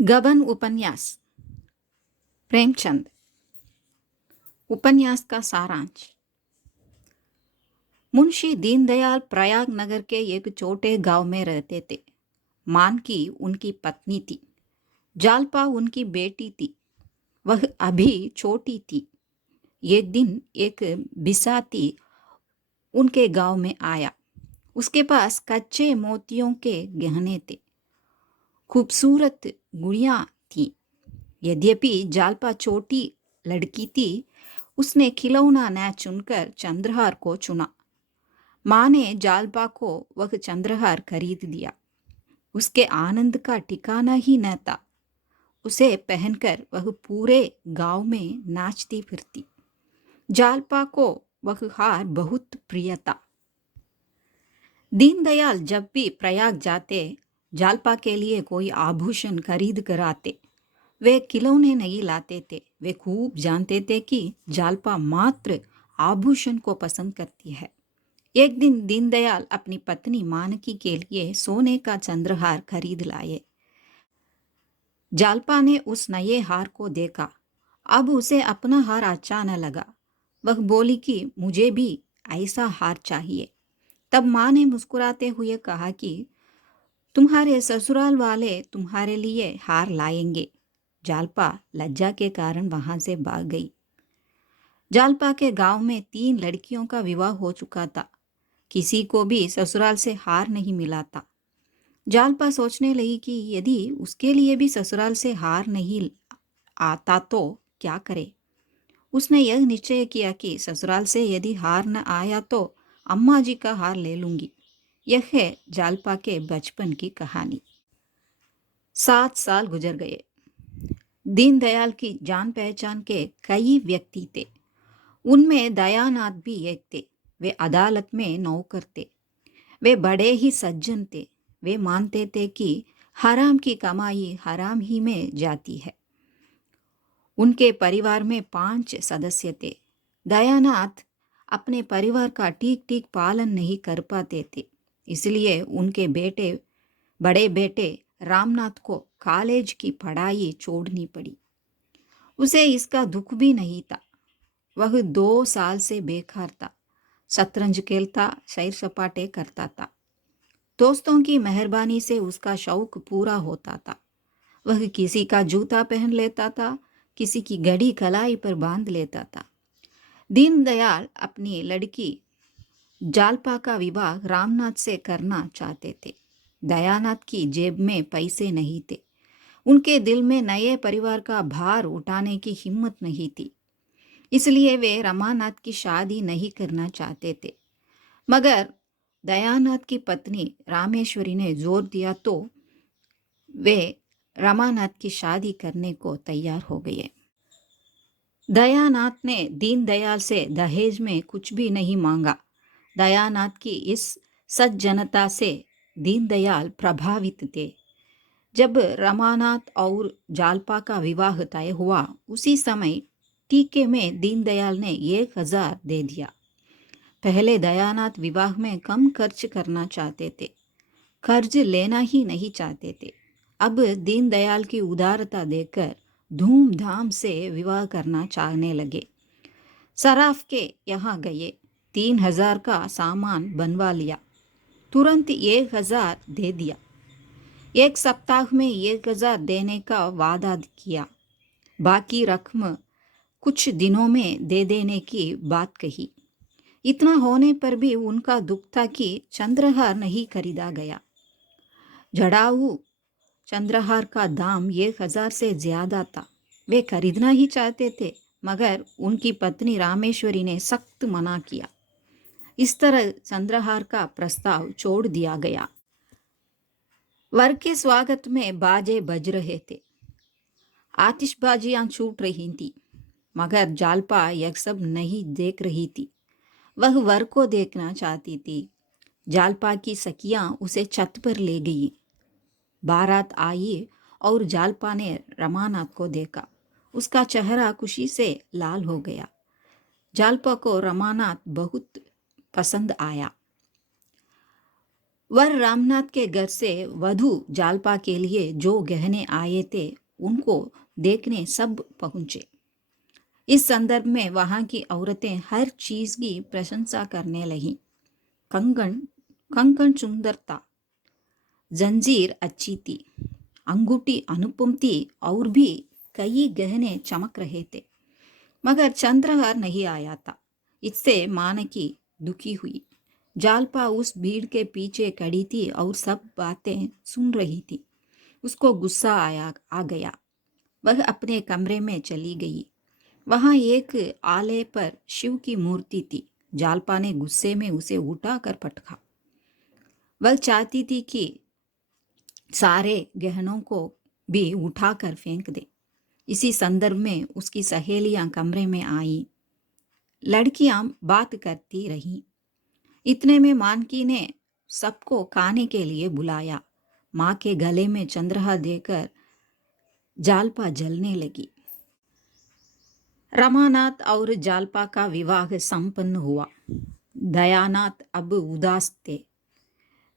गबन उपन्यास प्रेमचंद। उपन्यास का सारांश। मुंशी दीनदयाल प्रयाग नगर के एक छोटे गांव में रहते थे। मानकी उनकी पत्नी थी। जालपा उनकी बेटी थी। वह अभी छोटी थी। एक दिन एक बिसाती उनके गांव में आया। उसके पास कच्चे मोतियों के गहने थे। खूबसूरत गुड़ियां थी। यद्यपि जालपा छोटी लड़की थी, उसने खिलौना न चुनकर चंद्रहार को चुना। माँ ने जालपा को वह चंद्रहार खरीद दिया। उसके आनंद का ठिकाना ही न था। उसे पहनकर वह पूरे गांव में नाचती फिरती। जालपा को वह हार बहुत प्रिय था। दीनदयाल जब भी प्रयाग जाते, जालपा के लिए कोई आभूषण खरीद कर आते। वे खिलौने नहीं लाते थे। वे खूब जानते थे कि जालपा मात्र आभूषण को पसंद करती है। एक दिन दीनदयाल अपनी पत्नी मानकी के लिए सोने का चंद्रहार खरीद लाए। जालपा ने उस नए हार को देखा। अब उसे अपना हार अच्छा न लगा। वह बोली कि मुझे भी ऐसा हार चाहिए। तब माँ ने मुस्कुराते हुए कहा कि तुम्हारे ससुराल वाले तुम्हारे लिए हार लाएंगे। जालपा लज्जा के कारण वहां से भाग गई। जालपा के गांव में 3 लड़कियों का विवाह हो चुका था। किसी को भी ससुराल से हार नहीं मिला था। जालपा सोचने लगी कि यदि उसके लिए भी ससुराल से हार नहीं आता तो क्या करे। उसने यह निश्चय किया कि ससुराल से यदि हार न आया तो अम्मा जी का हार ले लूंगी। यह है जालपा के बचपन की कहानी। 7 साल गुजर गए। दीनदयाल की जान पहचान के कई व्यक्ति थे। उनमें दयानाथ भी एक थे। वे अदालत में नौकर थे। वे बड़े ही सज्जन थे। वे मानते थे कि हराम की कमाई हराम ही में जाती है। उनके परिवार में 5 सदस्य थे। दयानाथ अपने परिवार का ठीक ठीक पालन नहीं कर पाते थे। इसलिए उनके बड़े बेटे रामनाथ को कॉलेज की पढ़ाई छोड़नी पड़ी। उसे इसका दुख भी नहीं था। वह 2 साल से बेकार था। शतरंज खेलता, सैर सपाटे करता था। दोस्तों की मेहरबानी से उसका शौक पूरा होता था। वह किसी का जूता पहन लेता था, किसी की घड़ी कलाई पर बांध लेता था। दीनदयाल अपनी लड़की जालपा का विवाह रामनाथ से करना चाहते थे। दयानाथ की जेब में पैसे नहीं थे। उनके दिल में नए परिवार का भार उठाने की हिम्मत नहीं थी। इसलिए वे रमानाथ की शादी नहीं करना चाहते थे। मगर दयानाथ की पत्नी रामेश्वरी ने जोर दिया तो वे रमानाथ की शादी करने को तैयार हो गए। दयानाथ ने दीनदयाल से दहेज में कुछ भी नहीं मांगा। दयानाथ की इस सज्जनता से दीनदयाल प्रभावित थे। जब रमानाथ और जालपा का विवाह तय हुआ, उसी समय टीके में दीनदयाल ने 1000 दे दिया। पहले दयानाथ विवाह में कम खर्च करना चाहते थे। कर्ज लेना ही नहीं चाहते थे। अब दीनदयाल की उदारता देखकर धूमधाम से विवाह करना चाहने लगे। सराफ के यहाँ गए। 3000 का सामान बनवा लिया। तुरंत 1000 दे दिया। 1 सप्ताह में 1000 देने का वादा किया। बाकी रकम कुछ दिनों में दे देने की बात कही। इतना होने पर भी उनका दुख था कि चंद्रहार नहीं खरीदा गया। जड़ाऊ चंद्रहार का दाम 1000 से ज्यादा था। वे खरीदना ही चाहते थे, मगर उनकी पत्नी रामेश्वरी ने सख्त मना किया। इस तरह चंद्रहार का प्रस्ताव छोड़ दिया गया। वर के स्वागत में बाजे बज रहे थे। आतिशबाजियां छूट रही थी, मगर जालपा यह सब नहीं देख रही थी। वह वर को देखना चाहती थी। जालपा की सखियां उसे छत पर ले गई। बारात आई और जालपा ने रमानाथ को देखा। उसका चेहरा खुशी से लाल हो गया। जालपा को रमानाथ बहुत पसंद आया। वर रामनाथ के घर से वधु जालपा के लिए जो गहने आए थे उनको देखने सब पहुंचे। इस संदर्भ में वहां की औरतें हर चीज की प्रशंसा करने लगी। कंगन कंकण सुंदर था, जंजीर अच्छी थी, अंगूठी अनुपम थी और भी कई गहने चमक रहे थे, मगर चंद्रहार नहीं आया था। इससे मानकी दुखी हुई। जालपा उस भीड़ के पीछे खड़ी थी और सब बातें सुन रही थी। उसको गुस्सा आ गया। वह अपने कमरे में चली गई। वहां एक आले पर शिव की मूर्ति थी। जालपा ने गुस्से में उसे उठाकर पटका। वह चाहती थी कि सारे गहनों को भी उठाकर फेंक दे। इसी संदर्भ में उसकी सहेलियां कमरे में आई। लड़कियां बात करती रहीं। इतने में मानकी ने सबको खाने के लिए बुलाया। माँ के गले में चंद्रहार देकर जालपा जलने लगी। रमानाथ और जालपा का विवाह संपन्न हुआ। दयानाथ अब उदास थे।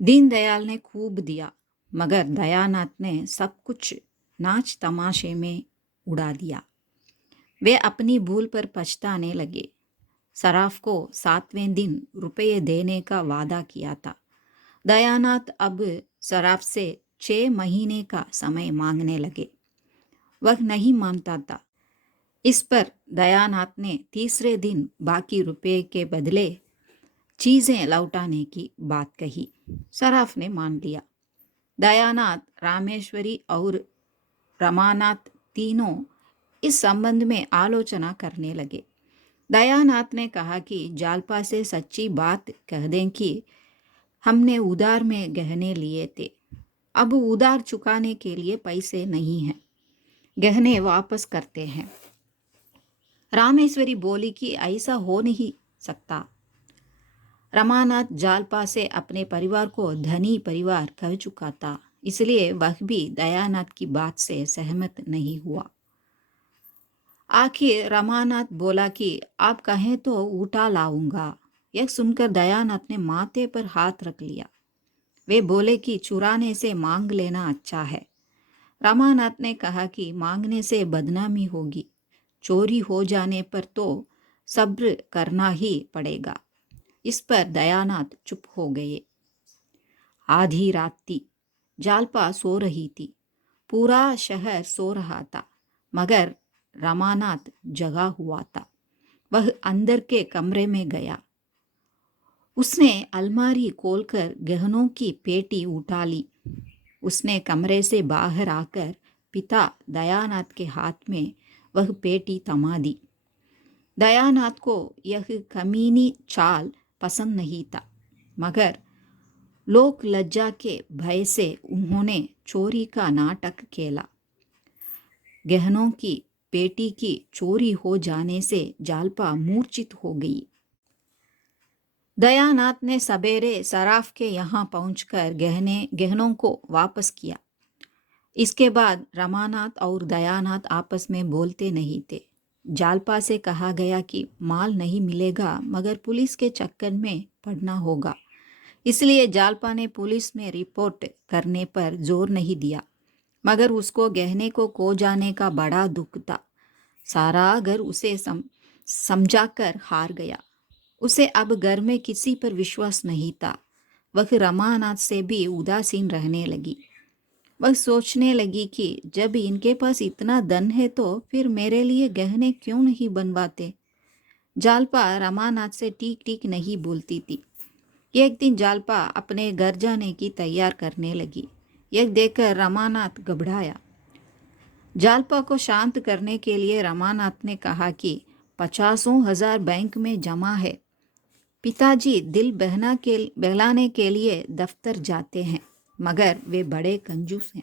दीनदयाल ने खूब दिया, मगर दयानाथ ने सब कुछ नाच तमाशे में उड़ा दिया। वे अपनी भूल पर पछताने लगे। सराफ को 7वें दिन रुपये देने का वादा किया था। दयानाथ अब सराफ से 6 महीने का समय मांगने लगे। वह नहीं मानता था। इस पर दयानाथ ने तीसरे दिन बाकी रुपये के बदले चीजें लौटाने की बात कही। सराफ ने मान लिया। दयानाथ, रामेश्वरी और रमानाथ तीनों इस संबंध में आलोचना करने लगे। दयानाथ ने कहा कि जालपा से सच्ची बात कह दें कि हमने उधार में गहने लिए थे, अब उधार चुकाने के लिए पैसे नहीं हैं, गहने वापस करते हैं। रामेश्वरी बोली कि ऐसा हो नहीं सकता। रमानाथ जालपा से अपने परिवार को धनी परिवार कह चुका था, इसलिए वह भी दयानाथ की बात से सहमत नहीं हुआ। आखिर रमानाथ बोला कि आप कहें तो उठा लाऊंगा। यह सुनकर दयानाथ ने माथे पर हाथ रख लिया। वे बोले कि चुराने से मांग लेना अच्छा है। रमानाथ ने कहा कि मांगने से बदनामी होगी, चोरी हो जाने पर तो सब्र करना ही पड़ेगा। इस पर दयानाथ चुप हो गए। आधी रात थी। जालपा सो रही थी। पूरा शहर सो रहा था, मगर रमानाथ जगा हुआ था। वह अंदर के कमरे में गया। उसने अलमारी खोलकर गहनों की पेटी उठा ली। उसने कमरे से बाहर आकर पिता दयानाथ के हाथ में वह पेटी थमा दी। दयानाथ को यह कमीनी चाल पसंद नहीं था, मगर लोक लज्जा के भय से उन्होंने चोरी का नाटक खेला। गहनों की पेटी की चोरी हो जाने से जालपा मूर्छित हो गई। दयानाथ ने सवेरे सराफ के यहाँ पहुंचकर गहनों को वापस किया। इसके बाद रमानाथ और दयानाथ आपस में बोलते नहीं थे। जालपा से कहा गया कि माल नहीं मिलेगा, मगर पुलिस के चक्कर में पड़ना होगा। इसलिए जालपा ने पुलिस में रिपोर्ट करने पर जोर नहीं दिया, मगर उसको गहने को खो जाने का बड़ा दुख था। सारा घर उसे समझाकर हार गया। उसे अब घर में किसी पर विश्वास नहीं था। वह रमानाथ से भी उदासीन रहने लगी। वह सोचने लगी कि जब इनके पास इतना धन है तो फिर मेरे लिए गहने क्यों नहीं बनवाते। जालपा रमानाथ से ठीक ठीक नहीं बोलती थी। एक दिन जालपा अपने घर जाने की तैयार करने लगी। यह देखकर रमानाथ घबराया। जालपा को शांत करने के लिए रमानाथ ने कहा कि 50,000 बैंक में जमा है। पिताजी दिल बहलाने के लिए दफ्तर जाते हैं, मगर वे बड़े कंजूस हैं।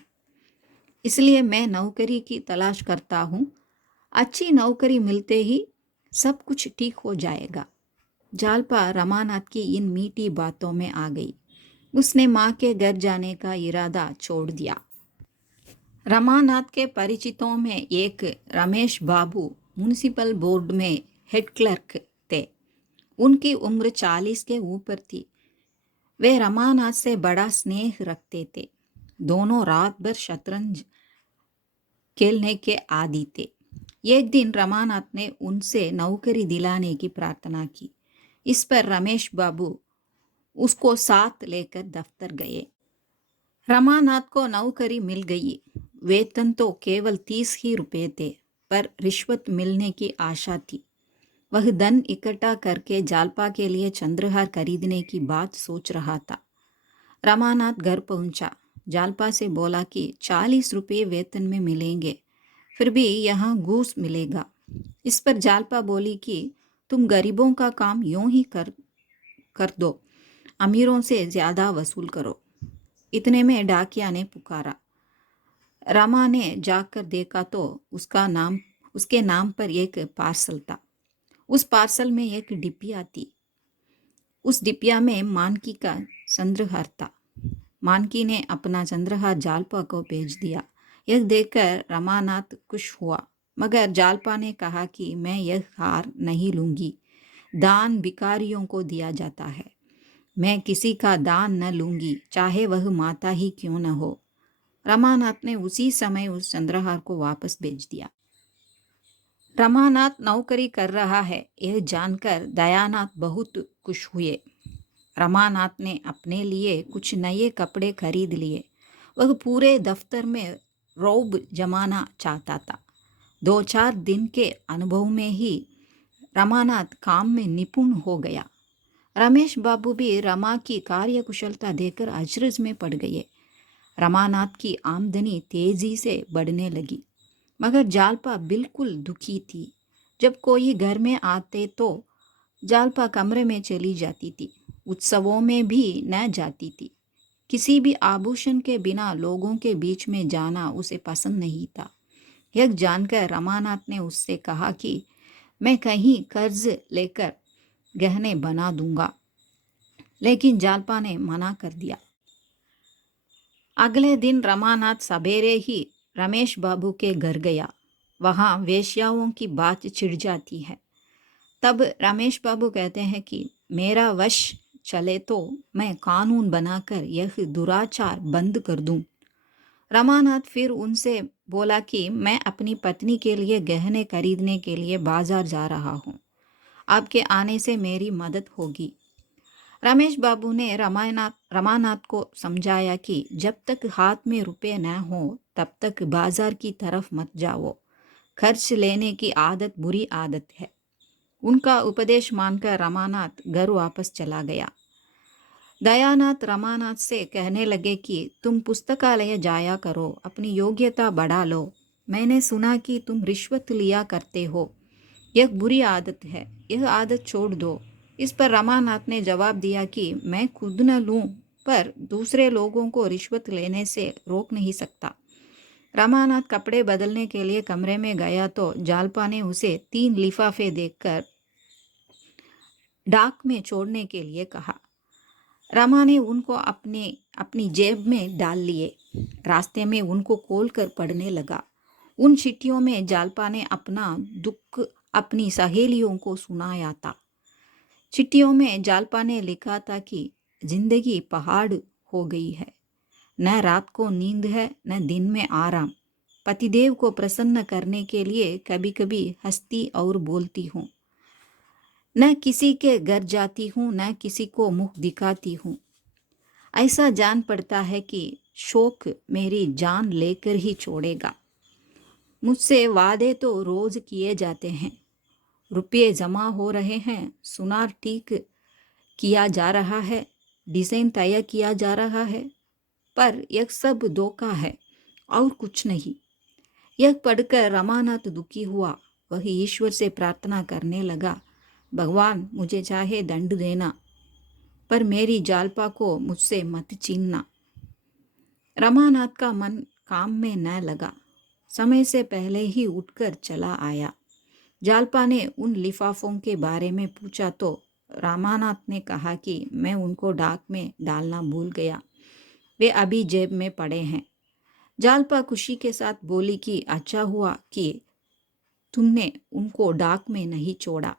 इसलिए मैं नौकरी की तलाश करता हूँ। अच्छी नौकरी मिलते ही सब कुछ ठीक हो जाएगा। जालपा रमानाथ की इन मीठी बातों में आ गई। उसने माँ के घर जाने का इरादा छोड़ दिया। रमानाथ के परिचितों में एक रमेश बाबू म्युनिसिपल बोर्ड में हेड क्लर्क थे। उनकी उम्र 40 के ऊपर थी। वे रमानाथ से बड़ा स्नेह रखते थे। दोनों रात भर शतरंज खेलने के आदी थे। एक दिन रमानाथ ने उनसे नौकरी दिलाने की प्रार्थना की। इस पर रमेश बाबू उसको साथ लेकर दफ्तर गए। रमानाथ को नौकरी मिल गई। वेतन तो केवल 30 ही रुपए थे, पर रिश्वत मिलने की आशा थी। वह धन इकट्ठा करके जालपा के लिए चंद्रहार खरीदने की बात सोच रहा था। रमानाथ घर पहुंचा। जालपा से बोला कि 40 रुपये वेतन में मिलेंगे, फिर भी यहाँ घूस मिलेगा। इस पर जालपा बोली कि तुम गरीबों का काम यूं ही कर कर दो, अमीरों से ज्यादा वसूल करो। इतने में डाकिया ने पुकारा। रामा ने जाकर देखा तो उसके नाम पर एक पार्सल था। उस पार्सल में एक डिबिया थी। उस डिबिया में मानकी का चंद्रहार था। मानकी ने अपना चंद्रहार जालपा को भेज दिया। यह देखकर रमानाथ खुश हुआ, मगर जालपा ने कहा कि मैं यह हार नहीं लूंगी। दान भिखारियों को दिया जाता है। मैं किसी का दान न लूंगी, चाहे वह माता ही क्यों न हो। रमानाथ ने उसी समय उस चंद्रहार को वापस भेज दिया। रमानाथ नौकरी कर रहा है, यह जानकर दयानाथ बहुत खुश हुए। रमानाथ ने अपने लिए कुछ नए कपड़े खरीद लिए। वह पूरे दफ्तर में रौब जमाना चाहता था। 2-4 दिन के अनुभव में ही रमानाथ काम में निपुण हो गया। रमेश बाबू भी रमा की कार्यकुशलता देखकर अचरज में पड़ गए। रमानाथ की आमदनी तेजी से बढ़ने लगी, मगर जालपा बिल्कुल दुखी थी। जब कोई घर में आते तो जालपा कमरे में चली जाती थी। उत्सवों में भी न जाती थी। किसी भी आभूषण के बिना लोगों के बीच में जाना उसे पसंद नहीं था। यह जानकर रमानाथ ने उससे कहा कि मैं कहीं कर्ज लेकर गहने बना दूंगा, लेकिन जालपा ने मना कर दिया। अगले दिन रमानाथ सवेरे ही रमेश बाबू के घर गया। वहाँ वेश्याओं की बात छिड़ जाती है। तब रमेश बाबू कहते हैं कि मेरा वश चले तो मैं कानून बनाकर यह दुराचार बंद कर दूं। रमानाथ फिर उनसे बोला कि मैं अपनी पत्नी के लिए गहने खरीदने के लिए बाजार जा रहा हूँ। आपके आने से मेरी मदद होगी। रमेश बाबू ने रमानाथ को समझाया कि जब तक हाथ में रुपए न हो तब तक बाजार की तरफ मत जाओ। खर्च लेने की आदत बुरी आदत है। उनका उपदेश मानकर रमानाथ घर वापस चला गया। दयानाथ रमानाथ से कहने लगे कि तुम पुस्तकालय जाया करो, अपनी योग्यता बढ़ा लो। मैंने सुना कि तुम रिश्वत लिया करते हो। यह बुरी आदत है, यह आदत छोड़ दो। इस पर रमानाथ ने जवाब दिया कि मैं खुद न लूं, पर दूसरे लोगों को रिश्वत लेने से रोक नहीं सकता। रमानाथ कपड़े बदलने के लिए कमरे में गया तो जालपा ने उसे 3 लिफाफे देकर डाक में छोड़ने के लिए कहा। रमा ने उनको अपनी जेब में डाल लिए। रास्ते में उनको खोलकर पढ़ने लगा। उन चिट्ठियों में जालपा ने अपना दुख अपनी सहेलियों को सुनाया था। चिट्ठियों में जालपा ने लिखा था कि जिंदगी पहाड़ हो गई है, न रात को नींद है न दिन में आराम। पतिदेव को प्रसन्न करने के लिए कभी कभी हंसती और बोलती हूँ। न किसी के घर जाती हूँ, न किसी को मुख दिखाती हूँ। ऐसा जान पड़ता है कि शोक मेरी जान लेकर ही छोड़ेगा। मुझसे वादे तो रोज किए जाते हैं। रुपये जमा हो रहे हैं, सुनार ठीक किया जा रहा है, डिजाइन तय किया जा रहा है, पर यह सब धोखा है और कुछ नहीं। यह पढ़कर रमानाथ दुखी हुआ। वह ईश्वर से प्रार्थना करने लगा, भगवान मुझे चाहे दंड देना, पर मेरी जालपा को मुझसे मत छीनना। रमानाथ का मन काम में न लगा। समय से पहले ही उठकर चला आया। जालपा ने उन लिफाफों के बारे में पूछा तो रामानाथ ने कहा कि मैं उनको डाक में डालना भूल गया, वे अभी जेब में पड़े हैं। जालपा खुशी के साथ बोली कि अच्छा हुआ कि तुमने उनको डाक में नहीं छोड़ा।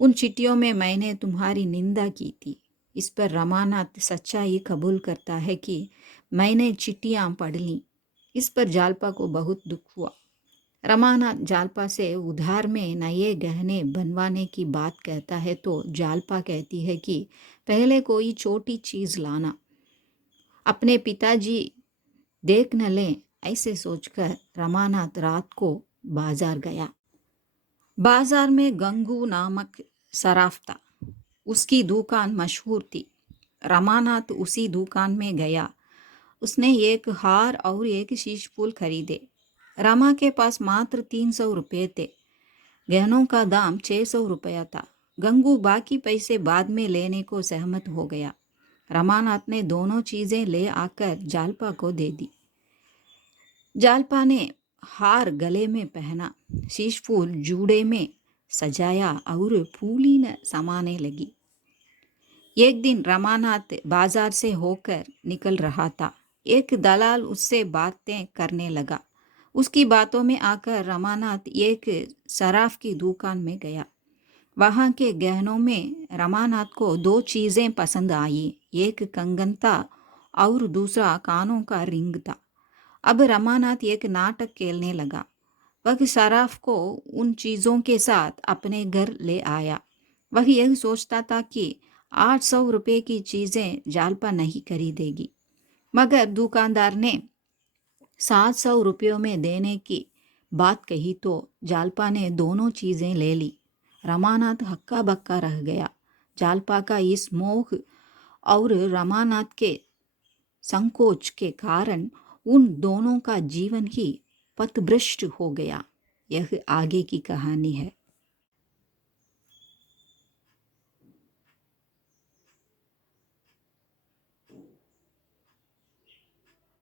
उन चिट्ठियों में मैंने तुम्हारी निंदा की थी। इस पर रमानाथ सच्चाई कबूल करता है कि मैंने चिट्ठियाँ पढ़ लीं। इस पर जालपा को बहुत दुख हुआ। रमानाथ जालपा से उधार में नए गहने बनवाने की बात कहता है तो जालपा कहती है कि पहले कोई छोटी चीज़ लाना, अपने पिताजी देख न लें। ऐसे सोचकर रमानाथ रात को बाजार गया। बाजार में गंगू नामक सराफ था। उसकी दुकान मशहूर थी। रमानाथ उसी दुकान में गया। उसने एक हार और एक शीश फूल खरीदे। रमा के पास मात्र 300 रुपये थे। गहनों का दाम 600 रुपया था। गंगू बाकी पैसे बाद में लेने को सहमत हो गया। रमानाथ ने दोनों चीज़ें ले आकर जालपा को दे दी। जालपा ने हार गले में पहना, शीश फूल जूड़े में सजाया और फूलीन समाने लगी। एक दिन रमानाथ बाजार से होकर निकल रहा था। एक दलाल उससे बातें करने लगा। उसकी बातों में आकर रमानाथ एक सराफ की दुकान में गया। वहाँ के गहनों में रमानाथ को दो चीज़ें पसंद आई। एक कंगन था और दूसरा कानों का रिंग था। अब रमानाथ एक नाटक खेलने लगा। वह सराफ को उन चीज़ों के साथ अपने घर ले आया। वह यह सोचता था कि 800 रुपये की चीज़ें जालपा नहीं खरीदेगी, मगर दुकानदार ने 700 रुपयों में देने की बात कही तो जालपा ने दोनों चीज़ें ले ली। रमानाथ हक्का बक्का रह गया। जालपा का इस मोह और रमानाथ के संकोच के कारण उन दोनों का जीवन ही पथभ्रष्ट हो गया। यह आगे की कहानी है।